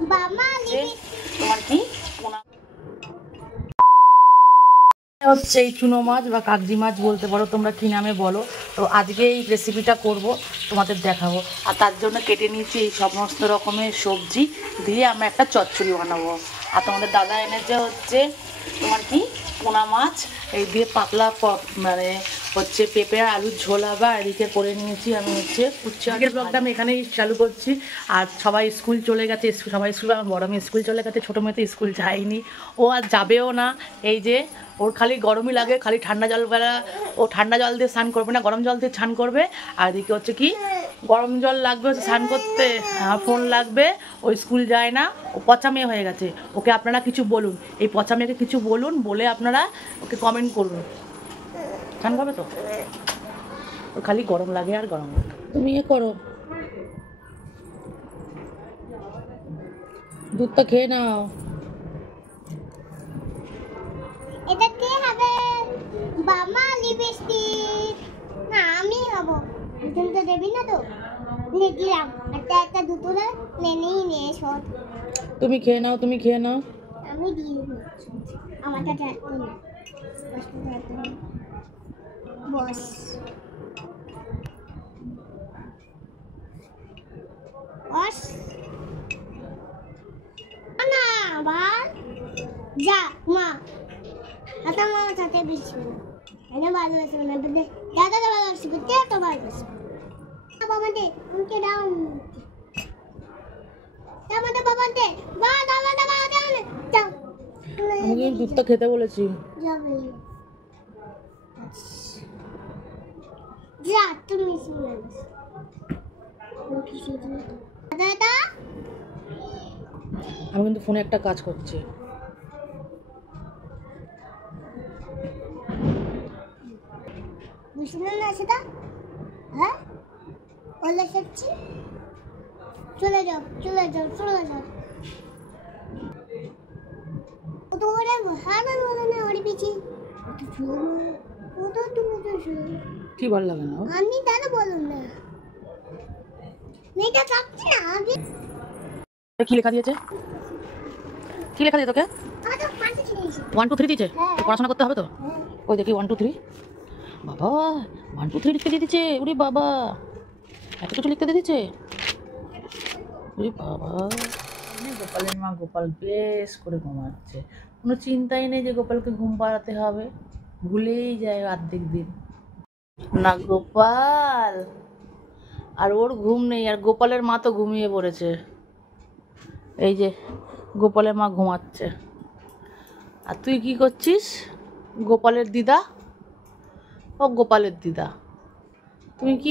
তোমার কি হচ্ছে এই চুনো মাছ বা কাগজি মাছ বলতে পারো তোমরা, কী নামে বলো। তো আজকে এই রেসিপিটা করব, তোমাদের দেখাবো। আর তার জন্য কেটে নিয়েছি এই সমস্ত রকমের সবজি দিয়ে আমরা একটা চচ্চড়ি বানাবো। আর তোমাদের দাদা এনেছে হচ্ছে তোমার কি পোনা মাছ, এই দিয়ে পাতলা মানে হচ্ছে পেঁপে আর আলুর ঝোল হবে। আর এদিকে করে নিয়েছি আমি হচ্ছে উচ্ছে। আগের ব্লগটা আমি এখানেই চালু করছি। আর সবাই স্কুল চলে গেছে, সবাই স্কুল, আমার বড় মেয়ে স্কুল চলে গেছে, ছোটো মেয়ে তো স্কুল যায়নি, ও আর যাবেও না। এই যে ওর খালি গরমই লাগে, খালি ঠান্ডা জল বেলা, ও ঠান্ডা জল দিয়ে স্নান করবে না, গরম জল দিয়ে স্নান করবে। আর এদিকে হচ্ছে কি গরম জল লাগবে হচ্ছে স্নান করতে, ফোন লাগবে, ও স্কুল যায় না, ও পচা মেয়ে হয়ে গেছে। ওকে আপনারা কিছু বলুন, এই পচা মেয়েকে কিছু বলুন, বলে আপনারা ওকে কমেন্ট করুন। স্নান করবে তো, ও খালি গরম লাগে আর গরম লাগে। তুমি ইয়ে করো, দুধটা খেয়ে নাও। এটা কে হবে? বাবা লিপস্টিক না আমি হব। তুমি তো দেবি না, তো নে দিলাম। একটা দুপুরে নেই নে সব। তুমি খেয়ে নাও, তুমি খেয়ে নাও। আমি দিয়ে দেবো। আমারটা যাচ্ছে না, বস বস না আবার যা মা आता मामा चाहते बीच में मैंने बाल वैसे बना दे ज़्यादा तो बाल वैसे बच्चे तो बाल वैसे बाबा दे उनके डाउन बाबा दे जाओ আমি দুধটা খেতে বলেছি। যা তুমি শুনে দাদা আমি কিন্তু ফোনে একটা কাজ করছি। বুঝলেন না সেটা? হ্যাঁ বলে সচ্ছি চলে যাও চলে যাও চলে যাও। ও তো ওরে হারানো বলে না ওরে পিছি ও তো তুমি তো কি ভালো লাগে না আমি তাহলে বলুন না মেয়েটা কাঁপছে না আগে। কি লেখা দিয়েছে? কি লেখা দিয়ে তোকে? 1 2 3 দিয়েছে। পড়াশোনা করতে হবে তো। ওই দেখি 1 2 3। বাবা 1 2 3 লিখতে দিয়ে দিচ্ছে। ওরে বাবা এত কিছু লিখতে দিয়ে দিচ্ছে। ওরে বাবা। গোপালের মা গোপাল বেশ করে ঘুমাচ্ছে, কোনো চিন্তাই নেই যে গোপালকে ঘুম পাড়াতে হবে, ভুলেই যায় অর্ধেক দিন না গোপাল। আর ওর ঘুম নেই, আর গোপালের মা তো ঘুমিয়ে পড়েছে। এই যে গোপালের মা ঘুমাচ্ছে, আর তুই কি করছিস? গোপালের দিদা, ও গোপালের দিদা, তুমি কি